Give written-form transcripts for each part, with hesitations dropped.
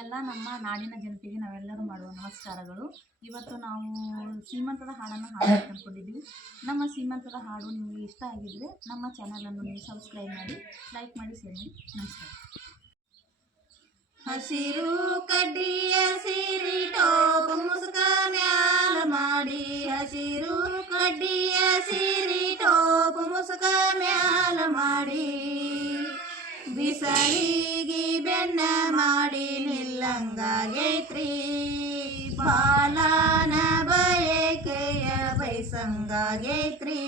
ಎಲ್ಲ ನಮ್ಮ ನಾಡಿನ ಜನತೆಗೆ ನಾವೆಲ್ಲರೂ ಮಾಡುವ ನಮಸ್ಕಾರಗಳು. ಇವತ್ತು ನಾವು ಸೀಮಂತದ ಹಾಡನ್ನು ಹಾಡಬೇಕು ಅಂದ್ಕೊಂಡಿದ್ದೀವಿ. ನಮ್ಮ ಸೀಮಂತದ ಹಾಡು ನಿಮಗೆ ಇಷ್ಟ ಆಗಿದ್ದರೆ ನಮ್ಮ ಚಾನಲನ್ನು ನೀವು ಸಬ್ಸ್ಕ್ರೈಬ್ ಮಾಡಿ, ಲೈಕ್ ಮಾಡಿ, ಶೇರ್ ಮಾಡಿ. ನಮಸ್ಕಾರ. ಹಸಿರು ಕಡ್ಡಿಯ ಸಿರಿ ಟೋಪ ಮುಸುಕ ಮ್ಯಾಲ ಮಾಡಿ, ಹಸಿರು ಕಡ್ಡಿಯ ಸಿರಿ ಟೋಪ ಮುಸುಕ ಮ್ಯಾಲ ಮಾಡಿ, ಬಿಸಲಿಗೆ ಬೆನ್ನ ಮಾಡಿ ನಿಲ್ಲಂಗಾಗೈತ್ರಿ, ಬಾಲನ ಬಯಕೆಯ ಬೈಸಂಗಾಗೈತ್ರಿ,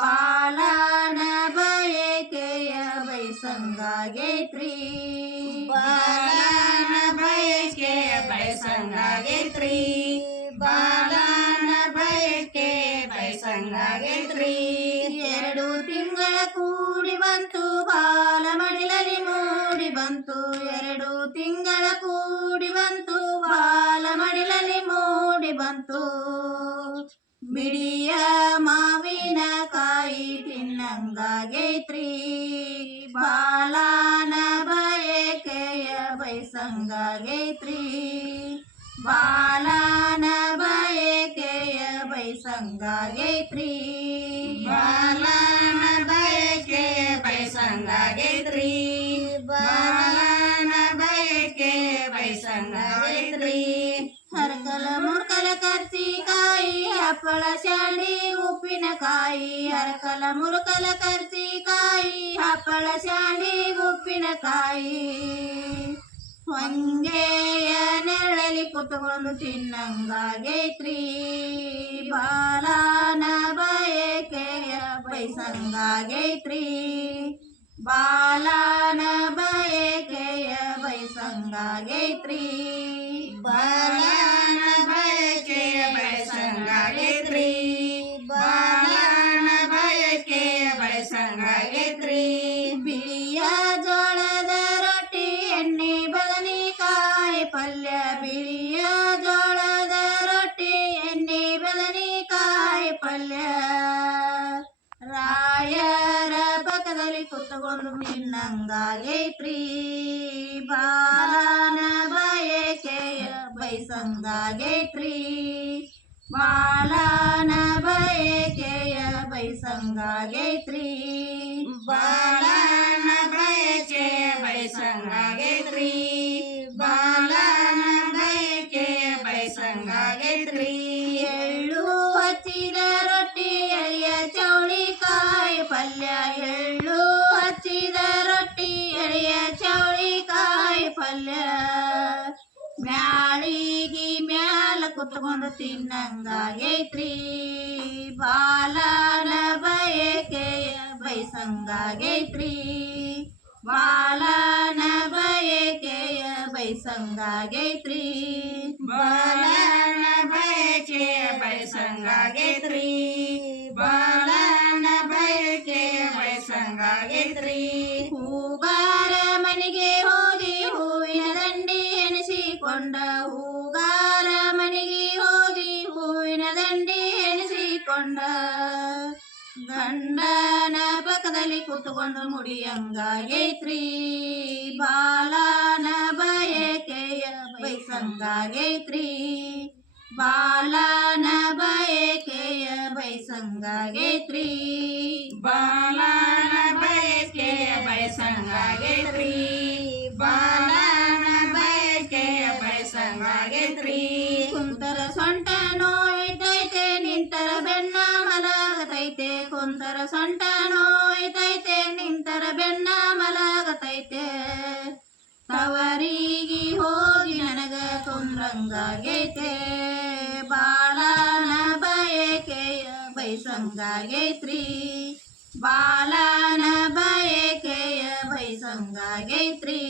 ಬಾಲನ ಬಯಕೆಯ ಬೈಸಂಗಾಗೈತ್ರಿ, ಬಾಲನ ಬಯಕೆಯ ಬೈಸಂಗಾಗೈತ್ರಿ, ಬಾಲನ ಬಯಕೆ ಬೈಸಂಗಾಗೈತ್ರಿ. 2 ತಿಂಗಳ ಕೂಡಿ ಬಂತು ಬಾಲ ಮಡಿಲಲ್ಲಿ ಮೂಡಿ ಬಂತು, 2 ತಿಂಗಳ ಕೂಡಿ ಬಂತು ಬಾಲ ಮಡಿಲಲ್ಲಿ ಮೂಡಿ ಬಂತು, ಬಿಡಿಯ ಮಾವಿನ ಕಾಯಿ ತಿನ್ನಂಗಾಗೈತ್ರಿ, ಬಾಲನ ಬಯಕೆಯ ಬೈಸಂಗಾಗೈತ್ರಿ, ಬಾಲನ ಬಯಕೆಯ ಬೈಸಂಗಾಗೈತ್ರಿ, ಬಾಲನ ಬಯಕೆಯ ಬೈಸಂಗಾಗೈತ್ರಿ, ಬಾಲನ ಬಯಕೆಯ ಬೈಸಂಗಾಗೈತ್ರಿ. ಹರಕಲ ಮುರ್ಕಲ ಕರ್ಚಿಕಾಯಿ ಹಪ್ಪಳ ಶಾಂಡಿ ಉಪ್ಪಿನಕಾಯಿ, ಹರಕಲ ಮುರುಕಲ ಕರ್ಚಿಕಾಯಿ ಹಪ್ಪಳ ಶಾಂಡಿ ಉಪ್ಪಿನಕಾಯಿ, ಹೊಂಗೆಯ ನೆರಳಲ್ಲಿ ಕುತ್ಕೊಂಡು ತಿನ್ನಂಗಾಗೈತ್ರಿ, ಬಾಲನ ಬಯಕೆಯ ಬೈಸಂಗಾಗೈತ್ರಿ, ಬಾಲನ ಬಯಕೆಯ ಬೈಸಂಗಾಗೈತ್ರಿ, ಬಾಲನ ಬಯಕೆಯ ಬೈಸಂಗಾಗೈತ್ರಿ, ಬಾಲನ ಬಯಕೆಯ ಬೈಸಂಗಾಗೈತ್ರಿ. ಬಿಳಿಯ ಜೋಳದ ರೊಟ್ಟಿ ಎಣ್ಣೆ ಬದನೆಕಾಯಿ ಪಲ್ಯ, ಬಿಳಿಯ ಜೋಳದ ರೊಟ್ಟಿ ಎಣ್ಣೆ ಬದನೆಕಾಯಿ ಪಲ್ಯ, ರಾಯರ ಪಕ್ಕದಲ್ಲಿ ಕುತ್ಕೊಂಡು ತಿನ್ನಂಗಾಗೈತ್ರಿ, ಬಾಲನ ಬಯಕೆಯ ಬೈಸಂಗಾಗೈತ್ರಿ, ಬಾಲನ ಬಯಕೆಯ ಬೈಸಂಗಾಗೈತ್ರಿ, ಬಾಲನ ಬಯಕೆಯ ಬೈಸಂಗಾಗೈತ್ರಿ, ಬಾಲನ ಬಯಕೆಯ ಬೈಸಂಗಾಗೈತ್ರಿ. ಎಳ್ಳು ಹಚ್ಚಿದ ರೊಟ್ಟಿ ಎಳೆಯ ಚೌಳಿಕಾಯಿ ಪಲ್ಯ, ಎಳ್ಳು ಹಚ್ಚಿದ ರೊಟ್ಟಿ ಎಳೆಯ ಚೌಳಿಕಾಯಿ ಪಲ್ಯ, ಮ್ಯಾಳಿಗಿ ಮ್ಯಾಲ ಕುತ್ಕೊಂಡು ತಿನ್ನಂಗಾಗೈತ್ರಿ, ಬಾಲನ ಬಯಕೆಯ ಬೈಸಂಗಾಗೈತ್ರಿ, ಬಾಲನ ಬಯಕೆಯ ಬೈಸಂಗಾಗೈತ್ರಿ, ಬಾಲನ ಬಯಕೆಯ ಬೈಸಂಗಾಗೈತ್ರಿ, ಬಾಲನ ಬಯಕೆಯ ಬೈಸಂಗಾಗೈತ್ರಿ. ಹೂಗಾರ ಮನೆಗೆ ಹೋಗಿ ಹೂವಿನ ದಂಡಿ ಎಣಿಸಿಕೊಂಡ, ಹೂಗಾರ ಮನೆಗೆ ಹೋಗಿ ಹೂವಿನ ದಂಡಿ ಎಣಿಸಿಕೊಂಡ, ಗಂಡನ ಪಕ್ಕದಲ್ಲಿ ಕೂತುಕೊಂಡು ಮುಡಿಯಂಗಾಗೈತ್ರಿ, ಬಾಲನ ಬಯಕೆಯ ಬೈಸಂಗಾಗೈತ್ರಿ, ಬಾಲನ ಬಯಕೆಯ ಬೈಸಂಗಾಗೈತ್ರಿ, ಬಾಲನ ಬಯಕೆಯ ಬೈಸಂಗಾಗೈತ್ರಿ, ಬಾಲನ ಬಯಕೆಯ ಬೈಸಂಗಾಗೈತ್ರಿ. ಕುಂತರ ಸೊಂಟ ನೋಯ್ತೈತೆ ನಿಂತರ ಬೆನ್ನ ಮಲಗತೈತೆ, ಕುಂತರ ಸೊಂಟ ನೋಯ್ತೈತೆ ನಿಂತರ ಬೆನ್ನ ಮಲಗತೈತೆ, ತವರಿಗೆ ಹೋಗಿ ನನಗ ಕುಂದ್ರಂಗಾಗೈತೆ, ಬಾಲನ ಬಯಕೆಯ ಬೈಸಂಗಾಗೈತ್ರಿ, ಬಾಲನ ಬಯಕೆಯ ಬೈಸಂಗಾಗೈತ್ರಿ.